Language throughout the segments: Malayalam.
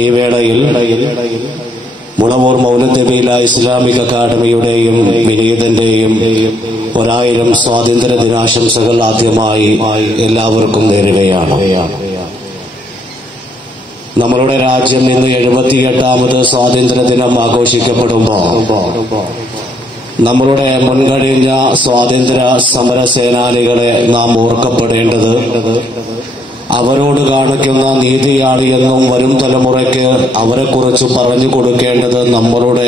ഈ വേളയിൽ മുളവൂർ മൗലദ് നബീല ഇസ്ലാമിക് അക്കാദമിയുടെയും വിനീതന്റെയും 1000 സ്വാതന്ത്ര്യ ദിനാശംസകൾ ആദ്യമായി എല്ലാവർക്കും നേരുകയാണ്. നമ്മളുടെ രാജ്യം ഇന്ന് 78ാമത് സ്വാതന്ത്ര്യ ദിനം ആഘോഷിക്കപ്പെടുമ്പോൾ നമ്മളുടെ മുൻകഴിഞ്ഞ സ്വാതന്ത്ര്യ സമര സേനാനികളെ നാം ഓർക്കപ്പെടേണ്ടത് അവരോട് കാണിക്കുന്ന നീതിയാണ് എന്നും വരും തലമുറയ്ക്ക് അവരെക്കുറിച്ച് പറഞ്ഞു കൊടുക്കേണ്ടത് നമ്മളുടെ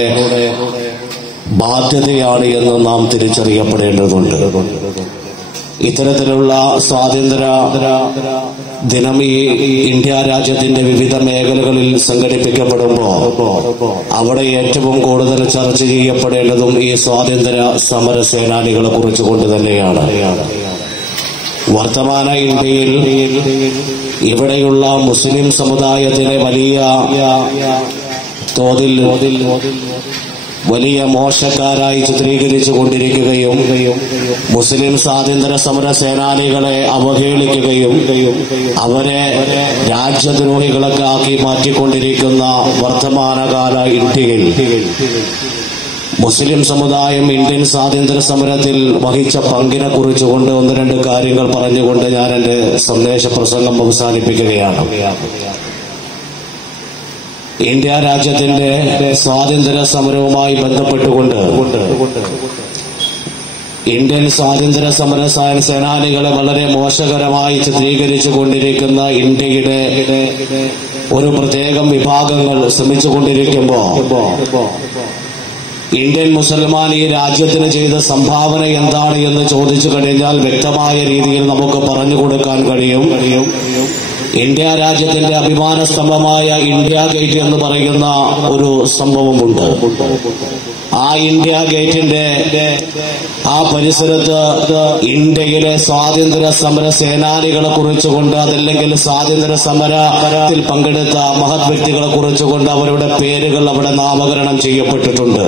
ബാധ്യതയാണ് എന്നും നാം തിരിച്ചറിയപ്പെടേണ്ടതുണ്ട്. ഇത്തരത്തിലുള്ള സ്വാതന്ത്ര്യ ദിനം ഈ ഇന്ത്യ രാജ്യത്തിന്റെ വിവിധ മേഖലകളിൽ സംഘടിപ്പിക്കപ്പെടുമ്പോൾ അവിടെ ഏറ്റവും കൂടുതൽ ചർച്ച ചെയ്യപ്പെടേണ്ടതും ഈ സ്വാതന്ത്ര്യ സമര സേനാനികളെ കുറിച്ച് കൊണ്ട് തന്നെയാണ്. വർത്തമാന ഇന്ത്യയിൽ ഇവിടെയുള്ള മുസ്ലിം സമുദായത്തിനെ വലിയ തോതിൽ വലിയ മോശക്കാരായി ചിത്രീകരിച്ചു കൊണ്ടിരിക്കുകയും മുസ്ലിം സ്വാതന്ത്ര്യ സമര സേനാനികളെ അവഹേളിക്കുകയും അവരെ രാജ്യദ്രോഹികളൊക്കെ ആക്കി മാറ്റിക്കൊണ്ടിരിക്കുന്ന വർത്തമാനകാല ഇന്ത്യയിൽ മുസ്ലിം സമുദായം ഇന്ത്യൻ സ്വാതന്ത്ര്യ സമരത്തിൽ വഹിച്ച പങ്കിനെ കുറിച്ചുകൊണ്ട് 1-2 കാര്യങ്ങൾ പറഞ്ഞുകൊണ്ട് ഞാൻ എന്റെ സന്ദേശ പ്രസംഗം അവസാനിപ്പിക്കുകയാണ്. ഇന്ത്യ രാജ്യത്തിന്റെ സ്വാതന്ത്ര്യ സമരവുമായി ബന്ധപ്പെട്ടുകൊണ്ട് ഇന്ത്യൻ സ്വാതന്ത്ര്യ സമര സേനാനികളെ വളരെ മോശകരമായി ചിത്രീകരിച്ചു കൊണ്ടിരിക്കുന്ന ഇന്ത്യയുടെ ഒരു പ്രത്യേകം വിഭാഗങ്ങൾ ശ്രമിച്ചുകൊണ്ടിരിക്കുമ്പോൾ ഇന്ത്യൻ മുസൽമാൻ ഈ രാജ്യത്തിന് ചെയ്ത സംഭാവന എന്താണ് എന്ന് ചോദിച്ചു കഴിഞ്ഞാൽ വ്യക്തമായ രീതിയിൽ നമുക്ക് പറഞ്ഞു കൊടുക്കാൻ കഴിയും. ഇന്ത്യ രാജ്യത്തിന്റെ അഭിമാന സ്തംഭമായ ഇന്ത്യ ഗേറ്റ് എന്ന് പറയുന്ന ഒരു സംഭവമുണ്ട്. ആ ഇന്ത്യ ഗേറ്റിന്റെ ആ പരിസരത്ത് ഇന്ത്യയിലെ സ്വാതന്ത്ര്യ സമര സേനാനികളെ കുറിച്ചുകൊണ്ട് അതല്ലെങ്കിൽ സ്വാതന്ത്ര്യ സമരത്തിൽ പങ്കെടുത്ത മഹത് വ്യക്തികളെ കുറിച്ചുകൊണ്ട് അവരുടെ പേരുകൾ അവിടെ നാമകരണം ചെയ്യപ്പെട്ടിട്ടുണ്ട്.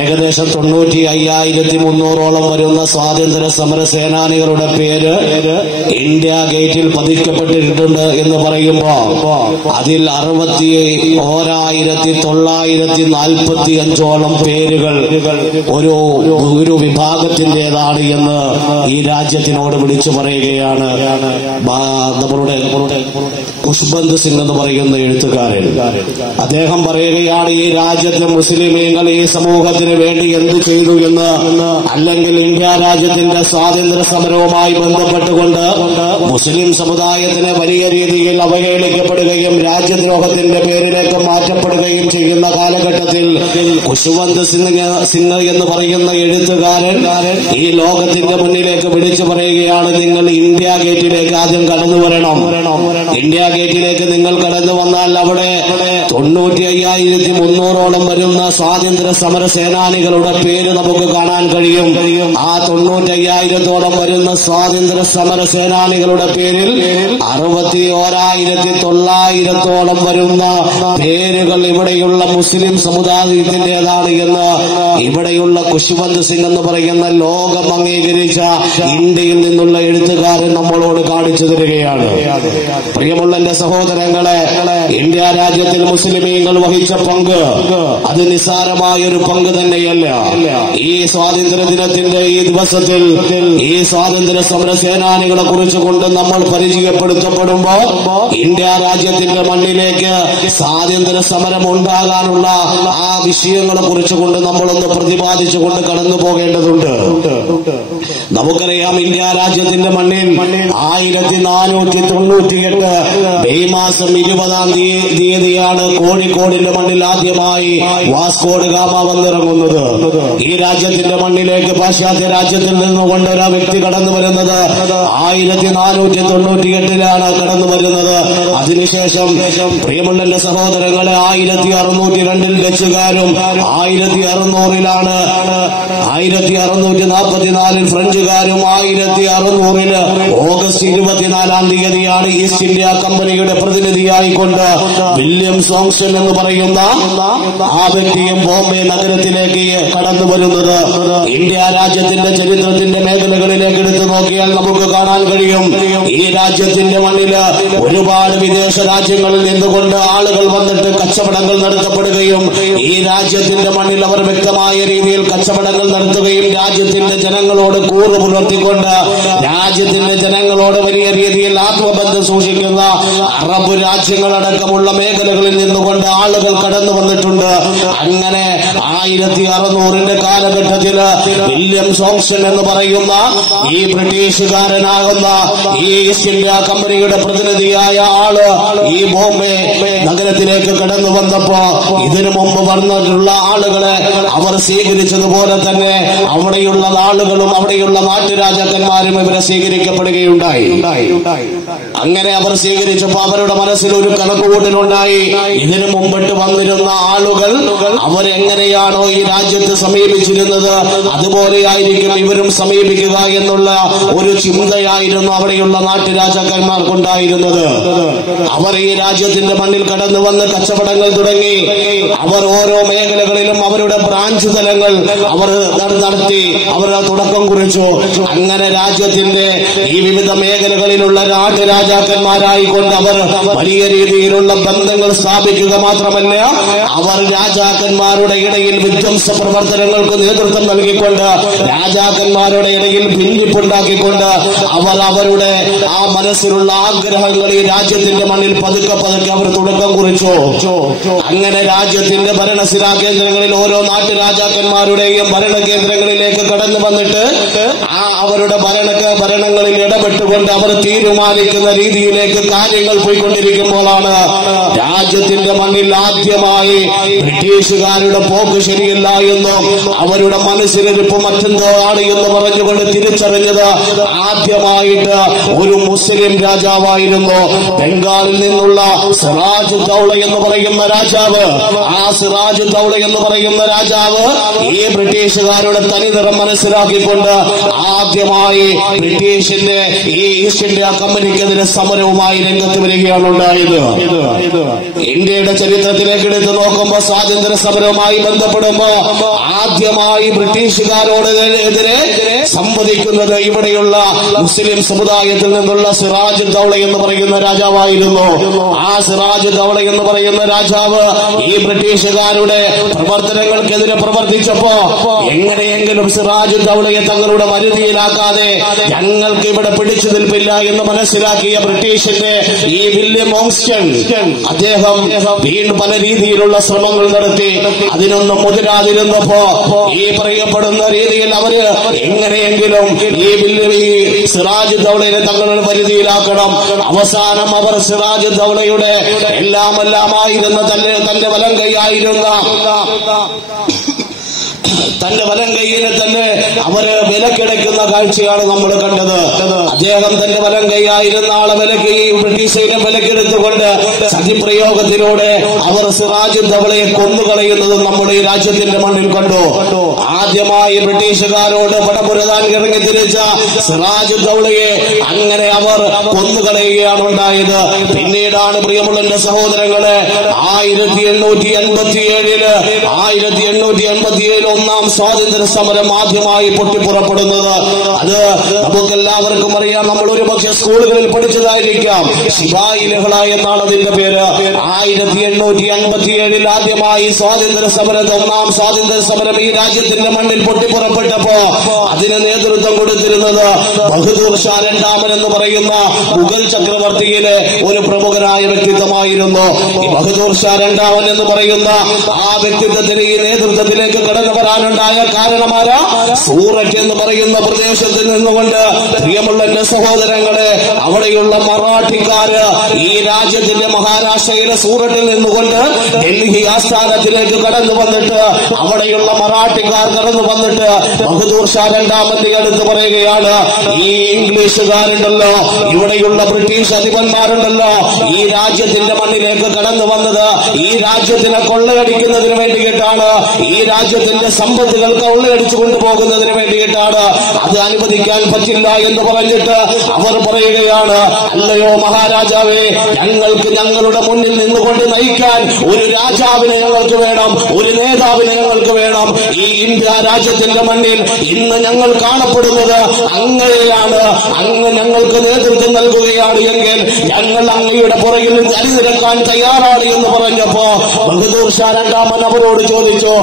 ഏകദേശം 95,300ഓളം വരുന്ന സ്വാതന്ത്ര്യ സമര സേനാനികളുടെ പേര് ഇന്ത്യ ഗേറ്റിൽ പതിക്കപ്പെട്ടിട്ടുണ്ട് എന്ന് പറയുമ്പോൾ അതിൽ 61,945ഓളം പേരുകൾ ഒരു വിഭാഗത്തിന്റേതാണ് എന്ന് ഈ രാജ്യത്തിനോട് വിളിച്ചു പറയുകയാണ് നമ്മളുടെ ഖുശ്ബന്ത് സിംഗ് എന്ന് പറയുന്ന എഴുത്തുകാരൻ. അദ്ദേഹം പറയുകയാണ് ഈ രാജ്യത്തെ മുസ്ലിമീങ്ങൾ ഈ സമൂഹത്തിന് വേണ്ടി എന്ത് ചെയ്തു എന്ന്, അല്ലെങ്കിൽ ഇന്ത്യ രാജ്യത്തിന്റെ സ്വാതന്ത്ര്യ സമരവുമായി ബന്ധപ്പെട്ടുകൊണ്ട് മുസ്ലിം സമുദായത്തിന് വലിയ രീതിയിൽ അവഹേളിക്കപ്പെടുകയും രാജ്യദ്രോഹത്തിന്റെ പേരിലേക്ക് മാറ്റപ്പെടുകയും ചെയ്യുന്ന കാലഘട്ടത്തിൽ ഖുശ്വന്ത് സിംഗ് എന്ന് പറയുന്ന എഴുത്തുകാരൻ ഈ ലോകത്തിന്റെ മുന്നിലേക്ക് വിളിച്ചു പറയുകയാണ്, നിങ്ങൾ ഇന്ത്യ ഗേറ്റിലേക്ക് ആദ്യം കടന്നു വരണം. ഇന്ത്യ ഗേറ്റിലേക്ക് നിങ്ങൾ കടന്നു വന്നാൽ അവിടെ 95,300ഓളം വരുന്ന സ്വാതന്ത്ര്യ സമര സേനാനികളുടെ പേര് നമുക്ക് കാണാൻ കഴിയും. ആ 95,000ഓളം വരുന്ന സ്വാതന്ത്ര്യ സമര സേനാനികളുടെ പേരിൽ 61,900ഓളം വരുന്ന പേരുകൾ ഇവിടെയുള്ള മുസ്ലിം സമുദായത്തിന്റേതാണ് എന്ന് ഇവിടെയുള്ള ഖുശ്വന്ത് സിംഗ് എന്ന് പറയുന്ന ലോകം അംഗീകരിച്ച ഇന്ത്യയിൽ നിന്നുള്ള എഴുത്തുകാരൻ നമ്മളോട് കാണിച്ചു തരികയാണ്. പ്രിയമുള്ള എന്റെ സഹോദരങ്ങളെ, ഇന്ത്യ രാജ്യത്തിൽ മുസ്ലിമീങ്ങൾ വഹിച്ച പങ്ക് അത് നിസ്സാരമായൊരു പങ്ക് തന്നെയല്ല. ഈ സ്വാതന്ത്ര്യ ദിനത്തിന്റെ ഈ ദിവസത്തിൽ ഈ സ്വാതന്ത്ര്യ സമര സേനാനികളെ കുറിച്ചുകൊണ്ട് നമ്മൾ പരിചയപ്പെടുത്തപ്പെടുമ്പോ ഇന്ത്യ രാജ്യത്തിന്റെ മണ്ണിലേക്ക് സ്വാതന്ത്ര്യ സമരം ഉണ്ടാകാനുള്ള ആ വിഷയങ്ങളെ കുറിച്ചുകൊണ്ട് നമ്മളൊന്ന് പ്രതിപാദിച്ചുകൊണ്ട് കടന്നു പോകേണ്ടതുണ്ട്. നമുക്കറിയാം, ഇന്ത്യ രാജ്യത്തിന്റെ മണ്ണിൽ 1498 മെയ് മാസം 20-ാം തീയതിയാണ് കോഴിക്കോടിന്റെ മണ്ണിൽ ആദ്യമായി വാസ്കോഡ് ഗാമ വന്നിറങ്ങുന്നത്. ഈ രാജ്യത്തിന്റെ മണ്ണിലേക്ക് പാശ്ചാത്യ രാജ്യത്തിൽ നിന്നുകൊണ്ട് ഒരു വ്യക്തി കടന്നു വരുന്നത് 1498 കടന്നു വരുന്നത്. അതിനുശേഷം പ്രിയമുള്ള എന്റെ സഹോദരങ്ങളെ 1602 ഡച്ചുകാരും 1644 ഫ്രഞ്ചുകാരും 1600 ഓഗസ്റ്റ് 24-ാം തീയതിയാണ് ഈസ്റ്റ് ഇന്ത്യ കമ്പനിയുടെ പ്രതിനിധിയായിക്കൊണ്ട് വില്യം സോങ്സൺ എന്ന് പറയുന്ന ആ വ്യക്തിയും ബോംബെ നഗരത്തിലേക്ക് കടന്നു വരുന്നത്. ഇന്ത്യ രാജ്യത്തിന്റെ ചരിത്രത്തിന്റെ മേഖലകളിലേക്ക് എടുത്തു നോക്കിയാൽ നമുക്ക് കാണാൻ കഴിയും, ഈ രാജ്യത്തിന്റെ മണ്ണില് ഒരുപാട് വിദേശ രാജ്യങ്ങളിൽ നിന്നുകൊണ്ട് ആളുകൾ വന്നിട്ട് കച്ചവടങ്ങൾ നടത്തപ്പെടുകയും ഈ രാജ്യത്തിന്റെ മണ്ണിൽ അവർ വ്യക്തമായ രീതിയിൽ കച്ചവടങ്ങൾ നടത്തുകയും രാജ്യത്തിന്റെ ജനങ്ങളോട് കൂറ് പുലർത്തിക്കൊണ്ട് രാജ്യത്തിന്റെ ജനങ്ങളോട് വലിയ രീതിയിൽ ആത്മബന്ധം സൂക്ഷിക്കുന്ന അറബ് രാജ്യങ്ങളടക്കമുള്ള മേഖലകളിൽ നിന്നുകൊണ്ട് ആളുകൾ കടന്നു വന്നിട്ടുണ്ട്. അങ്ങനെ 1600 കാലഘട്ടത്തില് വില്യം സോങ്സൺ എന്ന് പറയുന്ന ഈ ബ്രിട്ടീഷുകാരനാകുന്ന ഈ ഈസ്റ്റ് ഇന്ത്യ കമ്പനിയുടെ പ്രതിനിധിയായ ആള് ഈ ബോംബെ നഗരത്തിലേക്ക് കടന്നു വന്നപ്പോ ഇതിനു മുമ്പ് വന്നിട്ടുള്ള ആളുകളെ അവർ സ്വീകരിച്ചതുപോലെ തന്നെ അവിടെയുള്ള ആളുകളും അവിടെയുള്ള നാട്ടുരാജാക്കന്മാരും ഇവരെ സ്വീകരിക്കപ്പെടുകയുണ്ടായി. അങ്ങനെ അവർ സ്വീകരിച്ചപ്പോ അവരുടെ മനസ്സിൽ ഒരു കണക്കുകൂട്ടലുണ്ടായി. ഇതിനു മുമ്പിട്ട് വന്നിരുന്ന ആളുകൾ അവരെങ്ങനെയാണോ ഈ രാജ്യത്ത് സമീപിച്ചിരുന്നത് അതുപോലെയായിരിക്കും ഇവരും സമീപിക്കുക എന്നുള്ള ഒരു ചിന്തയായിരുന്നു അവിടെയുള്ള നാട്ടുരാജാക്കന്മാർക്കുണ്ടായിരുന്നത്. അവർ ഈ രാജ്യത്തിന്റെ മണ്ണിൽ കടന്നു വന്ന് കച്ചവടങ്ങൾ തുടങ്ങി. അവർ ഓരോ മേഖലകളിലും അവരുടെ ബ്രാഞ്ച് തലങ്ങൾ അവർ നടത്തി അവർ തുടക്കം കുറിച്ചു. അങ്ങനെ രാജ്യത്തിന്റെ ഈ വിവിധ മേഖലകളിലുള്ള നാട്ടുരാജാക്കന്മാരായിക്കൊണ്ട് അവർ വലിയ രീതിയിലുള്ള ബന്ധങ്ങൾ സ്ഥാപിക്കുക മാത്രമല്ല, അവർ രാജാക്കന്മാരുടെ ഇടയിൽ വിധ്വംസ പ്രവർത്തനങ്ങൾക്ക് നേതൃത്വം നൽകിക്കൊണ്ട് രാജാക്കന്മാരുടെ ഇടയിൽ ഭിന്നിപ്പുണ്ടാക്കിക്കൊണ്ട് അവർ അവരുടെ ആ മനസ്സിലുള്ള ആഗ്രഹങ്ങൾ ഈ രാജ്യത്തിന്റെ മണ്ണിൽ പതുക്കെ പതുക്കെ അവർ തുടക്കം കുറിച്ചു. അങ്ങനെ രാജ്യത്തിന്റെ ഭരണസിരാ കേന്ദ്രങ്ങളിൽ ഓരോ നാട്ടുരാജാക്കന്മാരുടെയും ഭരണ കേന്ദ്രങ്ങളിലേക്ക് കടന്നു വന്നിട്ട് ആ അവരുടെ ഭരണങ്ങളിൽ ഇടപെട്ടുകൊണ്ട് അവർ തീരുമാനിക്കുന്ന രീതിയിലേക്ക് കാര്യങ്ങൾ പോയിക്കൊണ്ടിരിക്കുമ്പോഴാണ് രാജ്യത്തിന്റെ മണ്ണിൽ ആദ്യമായി ബ്രിട്ടീഷുകാരുടെ പോക്ക് ശരിയല്ല എന്നും അവരുടെ മനസ്സിലിരിപ്പ് മറ്റെന്തോ ആണ് എന്ന് പറഞ്ഞുകൊണ്ട് തിരിച്ചറിഞ്ഞത് ആദ്യമായിട്ട് ഒരു മുസ്ലിം രാജാവായിരുന്നു. ബംഗാളിൽ നിന്നുള്ള സിറാജ് ദൗള എന്ന് പറയുന്ന രാജാവ്. ആ സിറാജ് ദൗള എന്ന് പറയുന്ന രാജാവ് ഈ ബ്രിട്ടീഷുകാരുടെ തനിനിറം മനസ്സിലാക്കിക്കൊണ്ട് ആദ്യമായി ബ്രിട്ടീഷിന്റെ ഈ ഈസ്റ്റ് ഇന്ത്യ കമ്പനിക്കെതിരെ സമരവുമായി രംഗത്ത് വരികയാണ് ഉണ്ടായത്. ഇന്ത്യയുടെ ചരിത്രത്തിലേക്ക് എടുത്തു നോക്കുമ്പോൾ സ്വാതന്ത്ര്യ സമരവുമായി ബന്ധപ്പെടുമ്പോ ആദ്യമായി ബ്രിട്ടീഷുകാരോടെതിരെ സംവദിക്കുന്നത് ഇവിടെയുള്ള മുസ്ലിം സമുദായത്തിൽ നിന്നുള്ള സിറാജ് ദൗള എന്ന് പറയുന്ന രാജാവായിരുന്നു. ആ സിറാജ് ദൗള എന്ന് പറയുന്ന രാജാവ് ഈ ബ്രിട്ടീഷുകാരുടെ പ്രവർത്തനങ്ങൾക്കെതിരെ പ്രവർത്തിച്ചപ്പോ എങ്ങനെയെങ്കിലും സിറാജ് ദൗളയെ തങ്ങളുടെ വരുതിയിലാക്കാതെ ഞങ്ങൾക്ക് ഇവിടെ പിടിച്ചു നിൽപ്പില്ല എന്ന് മനസ്സിലാക്കിയ ബ്രിട്ടീഷിന്റെ ഈ വില്യം സോങ്സൺ അദ്ദേഹം വീണ്ടും പല രീതിയിലുള്ള ശ്രമങ്ങൾ നടത്തി. അതിനൊന്നും മുതിരാതിരുന്നപ്പോ ഈ പറയപ്പെടുന്ന രീതിയിൽ അവര് എങ്ങനെയെങ്കിലും ഈ സിറാജ് ദൗളയെ തങ്ങളുടെ പരിധിയിലാക്കണം. അവസാനം അവർ സിറാജ് ദൗളയുടെ എല്ലാമായിരുന്ന തന്റെ വലം കൈയായിരുന്ന തന്റെ വലം കൈയിനെ തന്നെ അവര് വിലക്കിടയ്ക്കുന്ന കാഴ്ചയാണ് നമ്മൾ കണ്ടത്. അദ്ദേഹം തന്റെ വലം കൈയായിരുന്ന ആളെ വിലക്ക് ഈ ബ്രിട്ടീഷുകാരെ വിലക്കെടുത്തുകൊണ്ട് സതിപ്രയോഗത്തിലൂടെ അവർ സിറാജ് ദൗളയെ കൊന്നുകളയുന്നതും നമ്മുടെ ഈ രാജ്യത്തിന്റെ മണ്ണിൽ കണ്ടു. ആദ്യമായി ബ്രിട്ടീഷുകാരോട് പടപുരതാൻ ഇറങ്ങി തിരിച്ച സിറാജ് ദൗളയെ അങ്ങനെ അവർ കൊന്നുകളയുകയാണ് ഉണ്ടായത്. പിന്നീടാണ് പ്രിയമുള്ള എന്റെ സഹോദരങ്ങളെ 1887 ഒന്നാം സ്വാതന്ത്ര്യ സമരം ആദ്യമായി പൊട്ടിപ്പുറപ്പെടുന്നത്. അത് നമുക്കെല്ലാവർക്കും അറിയാം. നമ്മൾ ഒരുപക്ഷെ സ്കൂളുകളിൽ പഠിച്ചതായിരിക്കാം. ശിപായി ലഹള എന്നാണ് അതിന്റെ പേര്. 1857 ആദ്യമായി സ്വാതന്ത്ര്യ സമരത്തെ ഒന്നാം സ്വാതന്ത്ര്യ സമരം ഈ രാജ്യത്തിന്റെ മണ്ണിൽ പൊട്ടിപ്പുറപ്പെട്ടപ്പോ അതിന് നേതൃത്വം കൊടുത്തിരുന്നത് ബഹദൂർ ഷാ രണ്ടാമൻ എന്ന് പറയുന്ന മുഗൾ ചക്രവർത്തിയിലെ ഒരു പ്രമുഖനായ വ്യക്തിത്വമായിരുന്നു. ഈ ബഹദൂർ ഷാ രണ്ടാമൻ എന്ന് പറയുന്ന ആ വ്യക്തിത്വത്തിന് ഈ നേതൃത്വത്തിലേക്ക് കടന്നു വരാനുണ്ടായ കാരണമാരാ? സൂററ്റ് എന്ന് പറയുന്ന പ്രദേശത്തിൽ നിന്നുകൊണ്ട് പ്രിയമുള്ള എന്റെ സഹോദരങ്ങളെ അവിടെയുള്ള മറാഠിക്കാര് ഈ രാജ്യത്തിന്റെ മഹാരാഷ്ട്രയിലെ സൂററ്റിൽ നിന്നുകൊണ്ട് ഡൽഹി ആസ്ഥാനത്തിലേക്ക് കടന്നു വന്നിട്ട് അവിടെയുള്ള മറാഠിക്കാർ കടന്നു വന്നിട്ട് ബഹദൂർ ഷാ രണ്ടാമന്റെ അടുത്ത് പറയുകയാണ്, ഈ ഇംഗ്ലീഷുകാരുണ്ടല്ലോ, ഇവിടെയുള്ള ബ്രിട്ടീഷ് അധിപന്മാരുണ്ടല്ലോ, ഈ രാജ്യത്തിന്റെ മണ്ണിലേക്ക് കടന്നു വന്നത് ഈ രാജ്യത്തിനെ കൊള്ളയടിക്കുന്നതിന് വേണ്ടിയിട്ടാണ്, ഈ രാജ്യത്തിന്റെ സമ്പത്തുകൾ കൊള്ളയടിച്ചു കൊണ്ടുപോകുന്നതിന് വേണ്ടിയിട്ടാണ്. അത് അനുവദിക്കാൻ പറ്റില്ല എന്ന് പറഞ്ഞിട്ട് അവർ പറയുകയാണ്, അല്ലയോ മഹാരാജാവേ, ഞങ്ങൾക്ക് ഞങ്ങളുടെ മുന്നിൽ നിന്നുകൊണ്ട് നയിക്കാൻ ഒരു രാജാവിനെ ഞങ്ങൾക്ക് വേണം, ഒരു നേതാവിനെ ഞങ്ങൾക്ക് വേണം. ഈ ഇന്ത്യ രാജ്യത്തിന്റെ മണ്ണിൽ ഇന്ന് ഞങ്ങൾ കാണപ്പെടുന്നത് അങ്ങനെയാണ്. അങ്ങ് ഞങ്ങൾക്ക് നേതൃത്വം നൽകുകയാണ് എങ്കിൽ ഞങ്ങൾ അങ്ങയുടെ പുറകിൽ അണിനിരക്കാൻ തയ്യാറാണ് എന്ന് പറഞ്ഞപ്പോ ബഹദൂർ ഷാ രണ്ടാമൻ അവരോട് ചോദിച്ചു,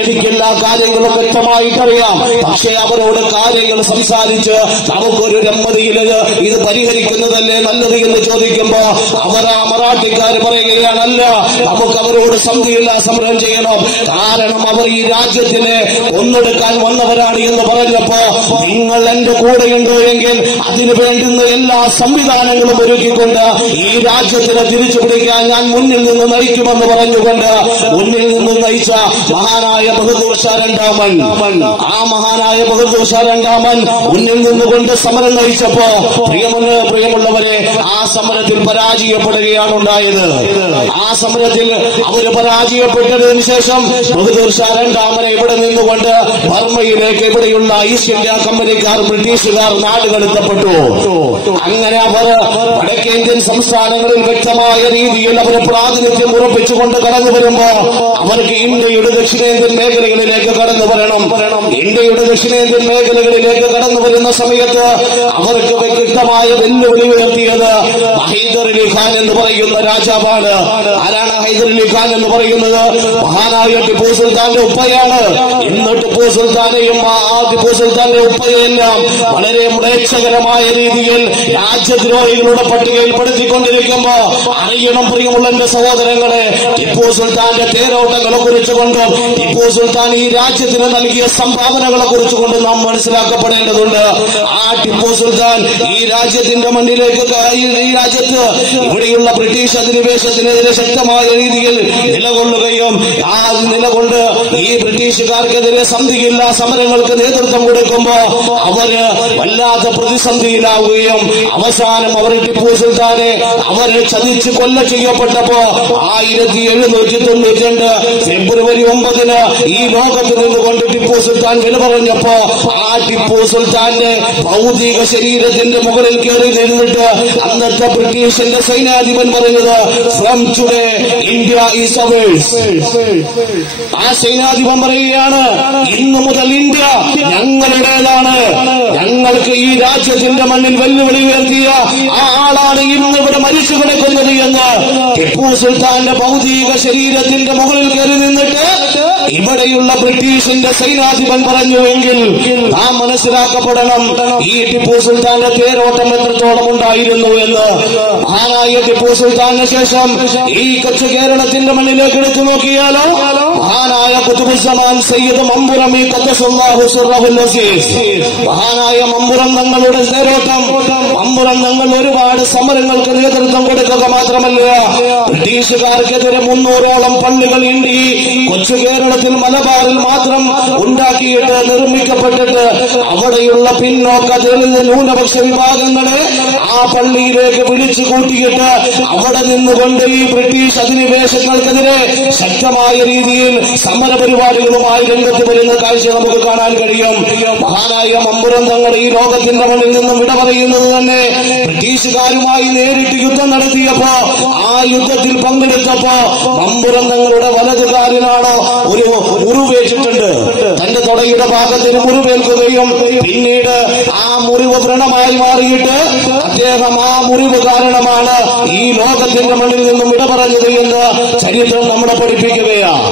എനിക്കെല്ലാ കാര്യങ്ങളും വ്യക്തമായിട്ടറിയാം, പക്ഷേ അവരോട് കാര്യങ്ങൾ സംസാരിച്ച് നമുക്കൊരു രമ്മതിയിൽ ഇത് പരിഹരിക്കുന്നതല്ലേ നല്ലത് എന്ന് ചോദിക്കുമ്പോ അവർ ആ മറാഠിക്കാർ പറയുകയാണ്, അല്ല, നമുക്ക് അവരോട് സന്ധിയില്ല സമരം ചെയ്യണം, കാരണം അവർ ഈ രാജ്യത്തിനെ കൊന്നെടുക്കാൻ വന്നവരാണ് എന്ന് പറഞ്ഞപ്പോ നിങ്ങൾ എന്റെ കൂടെയുണ്ടോ എങ്കിൽ അതിനു വേണ്ടുന്ന എല്ലാ സംവിധാനങ്ങളും ഒരുക്കിക്കൊണ്ട് ഈ രാജ്യത്തിനെ തിരിച്ചു പിടിക്കാൻ ഞാൻ മുന്നിൽ നിന്ന് നയിക്കുമെന്ന് പറഞ്ഞുകൊണ്ട് മുന്നിൽ നിന്ന് നയിച്ച മഹാനായ ബഹദൂർ ഷാ രണ്ടാമൻ, ആ മഹാനായ ബഹദൂർ ഷാ രണ്ടാമൻ മുന്നിൽ നിന്നുകൊണ്ട് സമരം നയിച്ചപ്പോ പ്രിയമുള്ളവരെ ആ സമരത്തിൽ പരാജയപ്പെടുകയാണ് ഉണ്ടായത്. ആ സമരത്തിൽ അവര് പരാജയപ്പെട്ടതിന് ശേഷം ബഹദൂർ ഷാ രണ്ടാമനെ ഇവിടെ നിന്നുകൊണ്ട് ബർമ്മയിലേക്ക് ഇവിടെയുള്ള ഈസ്റ്റ് ഇന്ത്യ കമ്പനിക്കാർ ബ്രിട്ടീഷുകാർ നാടുകടത്തപ്പെട്ടു. അങ്ങനെ അവർ വടക്കേന്ത്യൻ സംസ്ഥാനങ്ങളിൽ വ്യക്തമായ രീതിയിൽ അവർ പ്രാതിനിധ്യം ഉറപ്പിച്ചുകൊണ്ട് കടന്നു വരുമ്പോ അവർക്ക് ഇന്ത്യയുടെ ദക്ഷിണേന്ത്യൻ മേഖലകളിലേക്ക് കടന്നു വരണം. ഇന്ത്യയുടെ ദക്ഷിണേന്ത്യൻ മേഖലകളിലേക്ക് കടന്നു വരുന്ന സമയത്ത് അവർക്ക് വ്യക്തമായ വെല്ലുവിളി ഉയർത്തിയത് ഹൈദർ അലി ഖാൻ എന്ന് പറയുന്ന രാജാവാണ്. ആരാണ് ഹൈദർ അലി ഖാൻ എന്ന് പറയുന്നത്? മഹാനായ ടിപ്പു സുൽത്താന്റെ ഉപ്പയാണ്. ഇന്ന് ടിപ്പു സുൽത്താനെയും ആ ടിപ്പു സുൽത്താന്റെ ഉപ്പയെല്ലാം വളരെ മ്ലേച്ഛകരമായ രീതിയിൽ രാജ്യദ്രോഹികളുടെ പട്ടികയിൽപ്പെടുത്തിക്കൊണ്ടിരിക്കുമ്പോ അറിയണം പ്രിയമുള്ള എന്റെ സഹോദരങ്ങളെ, ടിപ്പു സുൽത്താന്റെ തേരോട്ടങ്ങളെ കുറിച്ചുകൊണ്ടും ടിപ്പു സുൽത്താൻ ഈ രാജ്യത്തിന് നൽകിയ സംഭാവനകളെ കുറിച്ചുകൊണ്ടും നാം മനസ്സിലാക്കപ്പെടേണ്ടതുണ്ട്. ആ ടിപ്പു സുൽത്താൻ ഈ രാജ്യത്തിന്റെ മണ്ണിലേക്ക് ഈ രാജ്യത്ത് ഇവിടെയുള്ള ബ്രിട്ടീഷ് അധിനിവേശത്തിനെതിരെ ശക്തമായ രീതിയിൽ നിലകൊള്ളുകയും ആ നിലകൊണ്ട് ഈ ബ്രിട്ടീഷുകാർക്കെതിരെ സന്ധിയില്ല സമരങ്ങൾക്ക് നേതൃത്വം കൊടുക്കുമ്പോ അവര് വല്ലാത്ത പ്രതിസന്ധിയിലാവുകയും അവസാനം അവർ ടിപ്പു സുൽത്താനെ അവരെ ചതിച്ച് കൊല്ല ചെയ്യപ്പെട്ടപ്പോ 1792 ഫെബ്രുവരി 9 ഈ ലോകത്ത് നിന്നുകൊണ്ട് ടിപ്പു സുൽത്താൻ വില പറഞ്ഞപ്പോ ആ ടിപ്പു സുൽത്താന്റെ ഭൗതിക ശരീരത്തിന്റെ മുകളിൽ കയറി നിന്നിട്ട് അന്നത്തെ ബ്രിട്ടീഷിന്റെ സൈന്യാധിപൻ പറഞ്ഞത്, from today India is hours. ആ സൈന്യാധിപൻ പറയുകയാണ്, ഇന്നു മുതൽ ഇന്ത്യ ഞങ്ങളുടേതാണ്. ഞങ്ങൾക്ക് ഈ രാജ്യത്തിന്റെ മണ്ണിൽ വെല്ലുവിളി ഉയർത്തിയ ആ ആളാണ് ഇന്ന് ഇവിടെ മരിച്ചു കിടക്കുന്നത് എന്ന് ടിപ്പു സുൽത്താന്റെ ഭൗതിക ശരീരത്തിന്റെ മുകളിൽ കയറി നിന്നിട്ട് ഇവിടെയുള്ള ബ്രിട്ടീഷിന്റെ സൈന്യാധിപൻ പറഞ്ഞുവെങ്കിൽ നാം മനസ്സിലാക്കപ്പെടണം ഈ ടിപ്പു സുൽത്താന്റെ തേരോട്ടം എത്രത്തോളം ഉണ്ടായിരുന്നു എന്ന്. മഹാനായ ടിപ്പു സുൽത്താന് ശേഷം ഈ കൊച്ചു കേരളത്തിന്റെ മണ്ണിലേക്ക് എടുത്തു നോക്കിയാലോ മഹാനായ ഖുതുബുസ്സമാൻ സയ്യിദ് മമ്പുറം ഖദ്ദസല്ലാഹു സിർറഹുൽ അസീസ്, മഹാനായ മമ്പുറം തങ്ങളുടെ തേരോട്ടം, മമ്പുറം തങ്ങൾ ഒരുപാട് സമരങ്ങൾക്ക് നേതൃത്വം കൊടുക്കുക മാത്രമല്ല ബ്രിട്ടീഷുകാർക്കെതിരെ 300ഓളം പള്ളികൾ ഈ കൊച്ചു കേരളത്തിൽ മലബാറിൽ മാത്രം ഉണ്ടാക്കിയിട്ട് നിർമ്മിക്കപ്പെട്ടിട്ട് അവിടെയുള്ള പിന്നോക്ക ന്യൂനപക്ഷ വിഭാഗങ്ങളെ ആ പള്ളിയിലേക്ക് വിളിച്ചു കൂട്ടിയിട്ട് അവിടെ നിന്നുകൊണ്ട് ഈ ബ്രിട്ടീഷ് അധിനിവേശങ്ങൾക്കെതിരെ ശക്തമായ രീതിയിൽ സമര പരിപാടികളുമായി രംഗത്ത് വരുന്ന കാഴ്ച നമുക്ക് കാണാൻ കഴിയും. മഹാനായ മമ്പുറം തങ്ങൾ ഈ ലോകത്തിന്റെ മണ്ണിൽ നിന്നും വിട പറയുന്നത് തന്നെ ബ്രിട്ടീഷുകാരുമായി നേരിട്ട് യുദ്ധം നടത്തിയപ്പോ ആ യുദ്ധത്തിൽ പങ്കെടുത്തപ്പോ മമ്പുറം തങ്ങളുടെ വലതുകാരനാണ് ഒരു മുറിവേറ്റിട്ടുണ്ട്. തന്റെ തുടയുടെ ഭാഗത്തിന് മുറിവേൽക്കുകയും പിന്നീട് ആ മുറിവ് വ്രണമായി മാറിയിട്ട് അദ്ദേഹം ആ മുറിവ് കാരണമാണ് ഈ ലോകത്തിന്റെ മണ്ണിൽ നിന്നും വിട പറഞ്ഞത് എന്ന് ചരിത്രം നമ്മളെ പഠിപ്പിക്കുകയാണ്.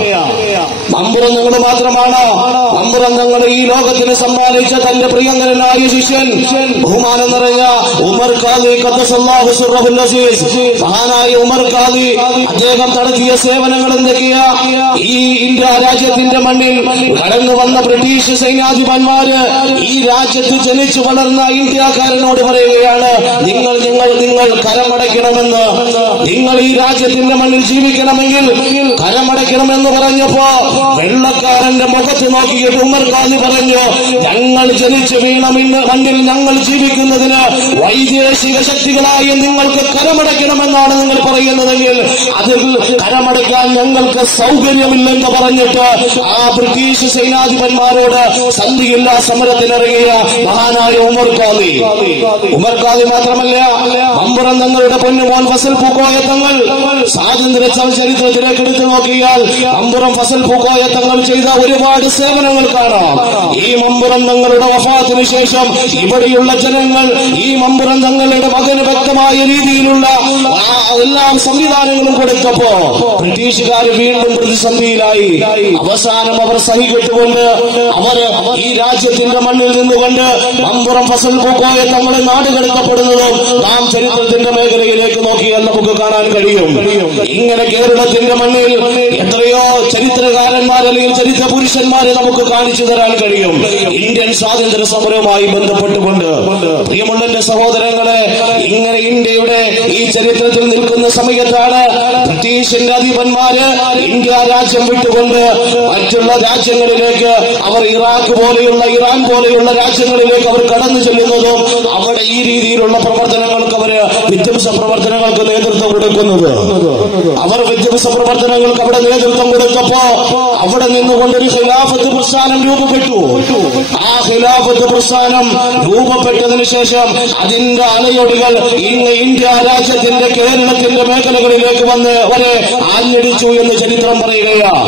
മമ്പുറം തങ്ങൾ മാത്രമാണ് മമ്പുറം തങ്ങൾ ഈ ലോകത്തിന് സമ്മാനിച്ച തന്റെ പ്രിയങ്കരനായ ശിഷ്യൻ ബഹുമാനം നിറഞ്ഞ ഉമർ ഖാദി ഖദ്ദസല്ലാഹു സിർറഹുൽ അസീസ്, മഹാനായ ഉമർ ഖാദി അദ്ദേഹം നടത്തിയ സേവനങ്ങൾ എന്തൊക്കെയാ? ഈ ഇന്ത്യ രാജ്യത്തിന്റെ മണ്ണിൽ കടന്നു വന്ന ബ്രിട്ടീഷ് സൈന്യാധിപന്മാര് ഈ രാജ്യത്ത് ജനിച്ചു വളർന്ന ഇന്ത്യക്കാരനോട് പറയുകയാണ്, നിങ്ങൾ കരമടയ്ക്കണമെന്ന്. നിങ്ങൾ ഈ രാജ്യത്തിന്റെ മണ്ണിൽ ജീവിക്കണമെങ്കിൽ കരമടയ്ക്കണമെന്ന് പറഞ്ഞപ്പോ വെള്ളക്കാരന്റെ മുഖത്ത് നോക്കിയിട്ട് ഉമർ ഖാദി പറഞ്ഞു, ഞങ്ങൾ ജനിച്ചു വീണ മണ്ണിൽ ഞങ്ങൾ ജീവിക്കുന്നതിന് വൈദേശിക ശക്തികളായി നിങ്ങൾക്ക് കരമടയ്ക്കണമെന്നാണ് നിങ്ങൾ പറയുന്നതെങ്കിൽ അതിൽ കരമടയ്ക്കാൻ ഞങ്ങൾക്ക് സൗകര്യമില്ലെന്ന് പറഞ്ഞിട്ട് ആ ബ്രിട്ടീഷ് സൈനാധിപന്മാരോട് സന്ധിയില്ലാ സമരത്തിനിറങ്ങിയ മഹാനായ ഉമർ ഖാദി. ഉമർ ഖാദി മാത്രമല്ല, മമ്പുറം തങ്ങളുടെ പൊന്നുമോൻ ഫസൽ പൂക്കോയ തങ്ങൾ സ്വാതന്ത്ര്യ ചരിത്രത്തിലേക്ക് എടുത്തു നോക്കിയാൽ മമ്പുറം ഫസൽ പൂക്കോയ തങ്ങൾ ചെയ്ത ഒരുപാട് സേവനങ്ങൾ കാണാം. ഈ മമ്പുറം തങ്ങളുടെ വഫാത്തിന് ശേഷം ഇവിടെയുള്ള ജനങ്ങൾ ഈ മമ്പുറം തങ്ങളുടെ മകന് വ്യക്തമായ രീതിയിലുള്ള എല്ലാ സംവിധാനങ്ങളും കൊടുത്തപ്പോ ബ്രിട്ടീഷുകാർ വീണ്ടും പ്രതിസന്ധിയിലായി. അവസാനം അവർ സഹികെട്ടുകൊണ്ട് അവർ ഈ രാജ്യത്തിന്റെ മണ്ണിൽ നിന്നുകൊണ്ട് മമ്പുറം ഫസൽ പൂക്കോയ തങ്ങളെ നാടുകടത്തപ്പെടുന്നതും നാം ചരിത്രത്തിന്റെ മേഖലയിലേക്ക് നോക്കിയാൽ നമുക്ക് കാണാൻ കഴിയും. ഇങ്ങനെ കേരളത്തിന്റെ മണ്ണിൽ എത്രയോ ചരിത്രകാരന്മാർ അല്ലെങ്കിൽ ചരിത്ര പുരുഷന്മാരെ നമുക്ക് കാണിച്ചു തരാൻ കഴിയും ഇന്ത്യൻ സ്വാതന്ത്ര്യ സമരവുമായി ബന്ധപ്പെട്ടുകൊണ്ട്. പ്രിയമുള്ള സഹോദരങ്ങളെ, ഇങ്ങനെ ഇന്ത്യയുടെ ഈ ചരിത്രത്തിൽ നിൽക്കുന്ന സമയത്താണ് ബ്രിട്ടീഷിന്റെ അധിപന്മാര് ഇന്ത്യ രാജ്യം വിട്ടുകൊണ്ട് മറ്റുള്ള രാജ്യങ്ങളിലേക്ക് അവർ ഇറാഖ് പോലെയുള്ള ഇറാൻ പോലെയുള്ള രാജ്യങ്ങളിലേക്ക് അവർ കടന്നു ചെല്ലുന്നതും അവിടെ ഈ രീതിയിലുള്ള പ്രവർത്തനങ്ങൾക്ക് അവര് വിധ്വംസ പ്രവർത്തനങ്ങൾക്ക് നേതൃത്വം കൊടുക്കുന്നത്. അവർ വിധ്വംസ പ്രവർത്തനങ്ങൾക്ക് അവിടെ നേതൃത്വം കൊടുത്തപ്പോ അവിടെ നിന്നുകൊണ്ടൊരു ഖിലാഫത്ത് പ്രസ്ഥാനം രൂപപ്പെട്ടു. ആ ഖിലാഫത്ത് പ്രസ്ഥാനം രൂപപ്പെട്ടതിന് ശേഷം അതിന്റെ അലയൊടികൾ ഇന്ന് ഇന്ത്യ രാജ്യത്തിന്റെ കേരളത്തിന്റെ മേഖലകളിലേക്ക് വന്ന് വരെ ആഞ്ഞടിച്ചു എന്ന് ചരിത്രം പറയുകയാണ്.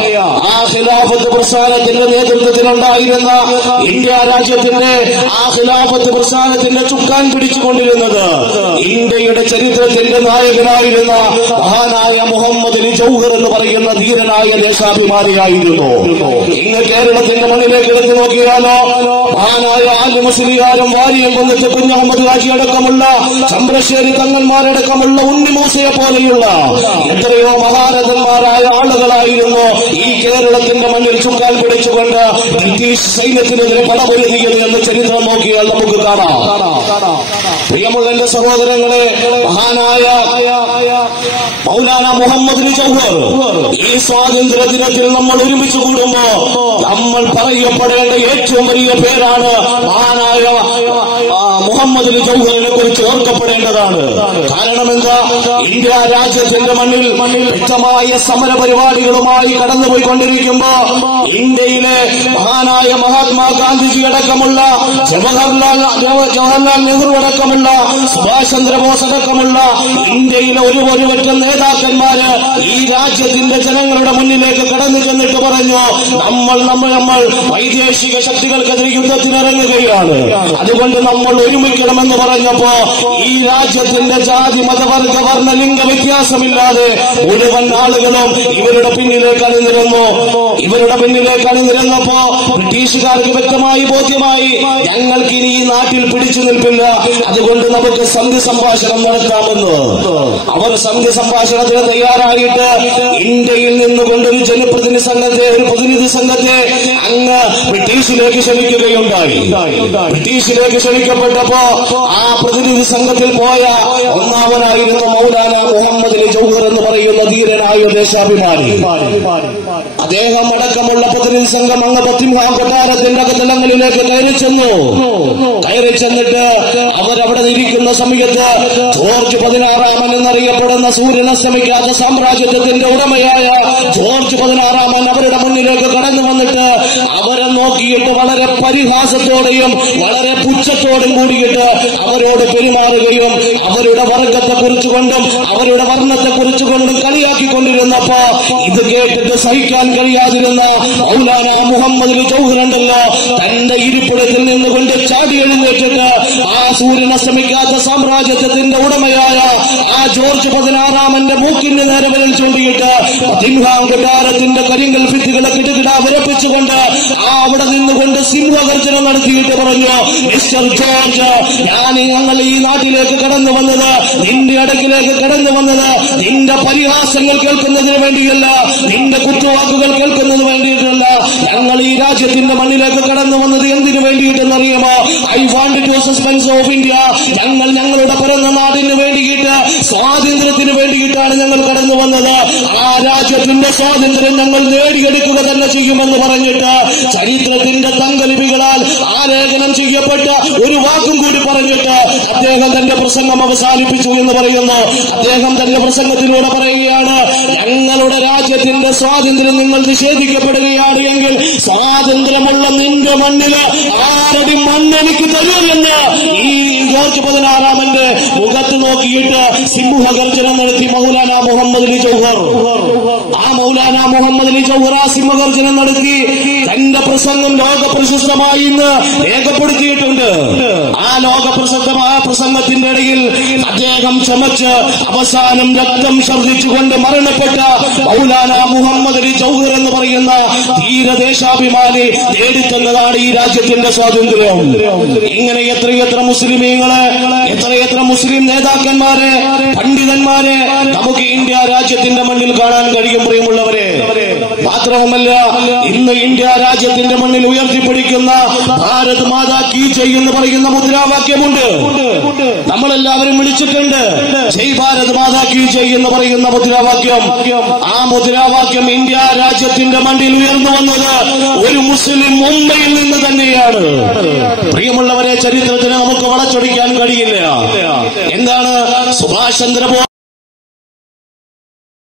ആ ഖിലാഫത്ത് പ്രസ്ഥാനത്തിന്റെ നേതൃത്വത്തിലുണ്ടായിരുന്ന ഇന്ത്യ രാജ്യത്തിന്റെ ആ ഖിലാഫത്ത് പ്രസ്ഥാനത്തിന്റെ ചുക്കാൻ പിടിച്ചുകൊണ്ടിരുന്നത് ഇന്ത്യയുടെ ചരിത്രത്തിന്റെ നായകനായിരുന്ന മഹാനായ മുഹമ്മദ് അലി ജൗഹർ എന്ന് പറയുന്ന ധീരനായ ദേശാഭിമാനിയായിരുന്നു. ഇന്ന് കേരളത്തിന്റെ മണ്ണിലേക്ക് എടുത്തു നോക്കിയാലോ മഹാനായ ആലി മുസ്ലിയാരും വാരിയം കൊന്നിട്ട് കുഞ്ഞഹമ്മദ് ഹാജി അടക്കമുള്ള ചമ്പ്രശ്ശേരി തങ്ങന്മാരടക്കമുള്ള ഉണ്ണിമൂസയെ പോലെയുള്ള എത്രയോ മഹാരഥന്മാരായ ആളുകളായിരുന്നു ഈ കേരളത്തിന്റെ മണ്ണിൽ ചുക്കാൻ പിടിച്ചുകൊണ്ട് ബ്രിട്ടീഷ് സൈന്യത്തിനെതിരെ പടപൊരുതിയത് എന്ന് ചരിത്രം നോക്കിയാൽ നമുക്ക് കാണാം. പ്രിയമുള്ള എന്റെ സഹോദരങ്ങളെ, മഹാനായ മൗലാന മുഹമ്മദ് അലി ജൗഹർ ഈ സ്വാതന്ത്ര്യ ദിനത്തിൽ നമ്മൾ ഒരുമിച്ച് കൂടുമ്പോ നമ്മൾ പറയപ്പെടേണ്ട ഏറ്റവും വലിയ പേരാണ് മഹാനായ മുഹമ്മദ് അലി ജൗഹറിനെ കുറിച്ച് ഓർക്കപ്പെടേണ്ടതാണ്. കാരണം എന്താ, ഇന്ത്യ രാജ്യത്തിന്റെ മണ്ണിൽ വ്യക്തമായ സമര പരിപാടികളുമായി കടന്നുപോയിക്കൊണ്ടിരിക്കുമ്പോ ഇന്ത്യയിലെ മഹാനായ മഹാത്മാഗാന്ധിജി അടക്കമുള്ള ജവഹർലാൽ നെഹ്റു അടക്കമുള്ള സുഭാഷ് ചന്ദ്രബോസ് അടക്കമുള്ള ഇന്ത്യയിലെ ഒരു പറ്റം നേതാക്കന്മാര് ഈ രാജ്യത്തിന്റെ ജനങ്ങളുടെ മുന്നിലേക്ക് കടന്നു ചെന്നിട്ട് പറഞ്ഞു, നമ്മൾ വൈദേശിക ശക്തികൾക്കെതിരെ യുദ്ധത്തിനിറങ്ങുകയാണ്, അതുകൊണ്ട് നമ്മൾ ഒരുമിക്കണമെന്ന് പറഞ്ഞപ്പോ ഈ രാജ്യത്തിന്റെ ജാതി മതവർഗ വർണ്ണ ലിംഗ വ്യത്യാസമില്ലാതെ മുഴുവൻ ആളുകളും ഇവരുടെ പിന്നിലേക്ക് അണിനിരന്നപ്പോ ബ്രിട്ടീഷുകാർക്ക് വ്യക്തമായി ബോധ്യമായി ഞങ്ങൾക്ക് ഇനി ഈ നാട്ടിൽ പിടിച്ചു നിൽപ്പില്ല, അതുകൊണ്ട് നമുക്ക് സന്ധി സംഭാഷണം നടത്താമെന്ന്. അവർ സന്ധി സംഭാഷണത്തിന് തയ്യാറായിട്ട് ഇന്ത്യയിൽ നിന്നുകൊണ്ട് ഒരു പ്രതിനിധി സംഘത്തെ അങ്ങ് ബ്രിട്ടീഷിലേക്ക് ക്ഷണിക്കുകയുണ്ടായി. ബ്രിട്ടീഷിലേക്ക് ക്ഷണിക്കപ്പെട്ടപ്പോ ആ പ്രതിനിധി സംഘത്തിൽ പോയ ഒന്നാമനായിരുന്നു മൗലാന മുഹമ്മദ് അലി ജൗഹർ എന്ന് പറയുന്ന ധീരനായ ദേശാഭിമാനി. അദ്ദേഹം അടക്കമുള്ള പ്രതിനിധി സംഘം അങ്ങ് ബക്കിംഗ്ഹാം കൊട്ടാരത്തിന്റെ അകത്തളങ്ങളിലേക്ക് കയറി ചെന്നിട്ട് അവരവിടെ ഇരിക്കുന്ന സമയത്ത് ജോർജ് 16 എന്നറിയപ്പെടുന്ന സൂര്യനസ്തമിക്കാത്ത സാമ്രാജ്യത്വത്തിന്റെ ഉടമയായ ജോർജ് 16 അവരുടെ മുന്നിലേക്ക് കടന്നു വന്നിട്ട് അവരെ നോക്കിയിട്ട് വളരെ പരിഹാസത്തോടെയും വളരെ പുച്ഛത്തോടും കൂടിയിട്ട് അവരോട് പെരുമാറുകയും അവരുടെ വർഗത്തെക്കുറിച്ചുകൊണ്ടും അവരുടെ വർണ്ണത്തെക്കുറിച്ചുകൊണ്ടും കളിയാക്കിക്കൊണ്ടിരുന്നപ്പോ ഇത് കേട്ടിട്ട് സഹിക്കാൻ കഴിയാതിരുന്ന മൗലാന മുഹമ്മദ് അലി ജൗഹർ ഉണ്ടല്ലോ, തന്റെ ഇരിപ്പിടത്തിൽ നിന്നുകൊണ്ട് ചാടി എഴുന്നേറ്റിട്ട് ആ സൂര്യനസ്തമിക്കാത്ത സാമ്രാജ്യത്വത്തിന്റെ ഉടമയായ ആ ജോർജ് 16 മൂക്കിന് നേരെ വിരൽ ചൂണ്ടിയിട്ട് ബക്കിംഗ്ഹാം കൊട്ടാരത്തിന്റെ കരിങ്കൽ ഭിത്തികളെ കിടുകിട വിറപ്പിച്ചുകൊണ്ട് അവിടെ നിന്നുകൊണ്ട് സിംഹഗർജനം നടത്തിയിട്ട് പറഞ്ഞു, മിസ്റ്റർ ജോർജ്, ഞങ്ങൾ ഈ നാട്ടിലേക്ക് കടന്നു വന്നത്, നിന്റെ അടുക്കിലേക്ക് കടന്നു വന്നത് നിന്റെ പരിഹാസങ്ങൾ കേൾക്കുന്നതിന് വേണ്ടിയല്ല, നിന്റെ കുത്തുവാക്കുകൾ കേൾക്കുന്നതിന് വേണ്ടിയിട്ടല്ല. ഞങ്ങൾ ഈ രാജ്യത്തിന്റെ മണ്ണിലേക്ക് കടന്നു വന്നത് എന്തിനു വേണ്ടിയിട്ടെന്നറിയുമോ? I want to suspense of India. ഞങ്ങളുടെ പിറന്ന നാടിന് വേണ്ടിയിട്ട്, സ്വാതന്ത്ര്യത്തിന് എന്തിനു വേണ്ടിയിട്ടാണ് ഞങ്ങൾ കടന്നു വന്നത്? ആ രാജ്യത്തിന്റെ സ്വാതന്ത്ര്യം ഞങ്ങൾ നേടിയെടുക്കുക തന്നെ ചെയ്യുമെന്ന് പറഞ്ഞിട്ട് ചരിത്രത്തിന്റെ തങ്കലിപികളാൽ ആലേഖനം ചെയ്യപ്പെട്ട ഒരു വാക്കും കൂടി പറഞ്ഞിട്ട് അദ്ദേഹം തന്റെ പ്രസംഗം അവസാനിപ്പിച്ചു എന്ന് പറയുന്നു. അദ്ദേഹം തന്റെ പ്രസംഗത്തിലൂടെ പറയുകയാണ്, ഞങ്ങളുടെ രാജ്യത്തിന്റെ സ്വാതന്ത്ര്യം നിങ്ങൾ നിഷേധിക്കപ്പെടുകയാണ് എങ്കിൽ സ്വാതന്ത്ര്യമുള്ള നിന്റെ മണ്ണില് ആരടി മണ്ണെനിക്ക് തരുമെന്ന് ഈ ജോർജ് 16 മുഖത്ത് നോക്കിയിട്ട് സിംഹഗർജനം നടത്തി മൗലാന മുഹമ്മദ് അലി ജൗഹർ. ആ മൗലാന മുഹമ്മദ് അലി ജൗഹർ ആ സിംഹഗർജനം നടത്തി തന്റെ പ്രസംഗം ലോകപ്രശസ്തമായി ഇന്ന് രേഖപ്പെടുത്തിയിട്ടുണ്ട്. ആ ലോകപ്രസിദ്ധമായ പ്രസംഗത്തിന്റെ ഇടയിൽ അദ്ദേഹം ചമച്ച് അവസാനം രക്തം ഛർദ്ദിച്ചുകൊണ്ട് മരണപ്പെട്ട മൗലാന മുഹമ്മദ് അലി ജൗഹർ എന്ന് പറയുന്ന ധീരദേശാഭിമാനി നേടിത്തന്നതാണ് ഈ രാജ്യത്തിന്റെ സ്വാതന്ത്ര്യം. ഇങ്ങനെ എത്രയെത്ര മുസ്ലിമീങ്ങളെ, എത്രയെത്ര മുസ്ലിം നേതാക്കന്മാരെ, പണ്ഡിതന്മാരെ നമുക്ക് ഇന്ത്യ രാജ്യത്തിന്റെ മണ്ണിൽ കാണാൻ കഴിയും. പ്രിയമുള്ളവരെ, മാത്രവുമല്ല ഇന്ന് ഇന്ത്യ രാജ്യത്തിന്റെ മണ്ണിൽ ഉയർത്തിപ്പിടിക്കുന്ന ഭാരത് മാതാ കീ ജയ് എന്ന് പറയുന്ന മുദ്രാവാക്യമുണ്ട്. നമ്മളെല്ലാവരും വിളിച്ചിട്ടുണ്ട് ജയ് ഭാരത് മാതാ കീ ജയ് എന്ന് പറയുന്ന മുദ്രാവാക്യം. ആ മുദ്രാവാക്യം ഇന്ത്യ രാജ്യത്തിന്റെ മണ്ണിൽ ഉയർന്നു വന്നത് ഒരു മുസ്ലിം ഉമ്മയിൽ നിന്ന് തന്നെയാണ്. പ്രിയമുള്ളവരെ, ചരിത്രത്തിന് നമുക്ക് വളച്ചൊടിക്കാൻ കഴിയില്ല. എന്താണ് സുഭാഷ് ചന്ദ്രബോസ്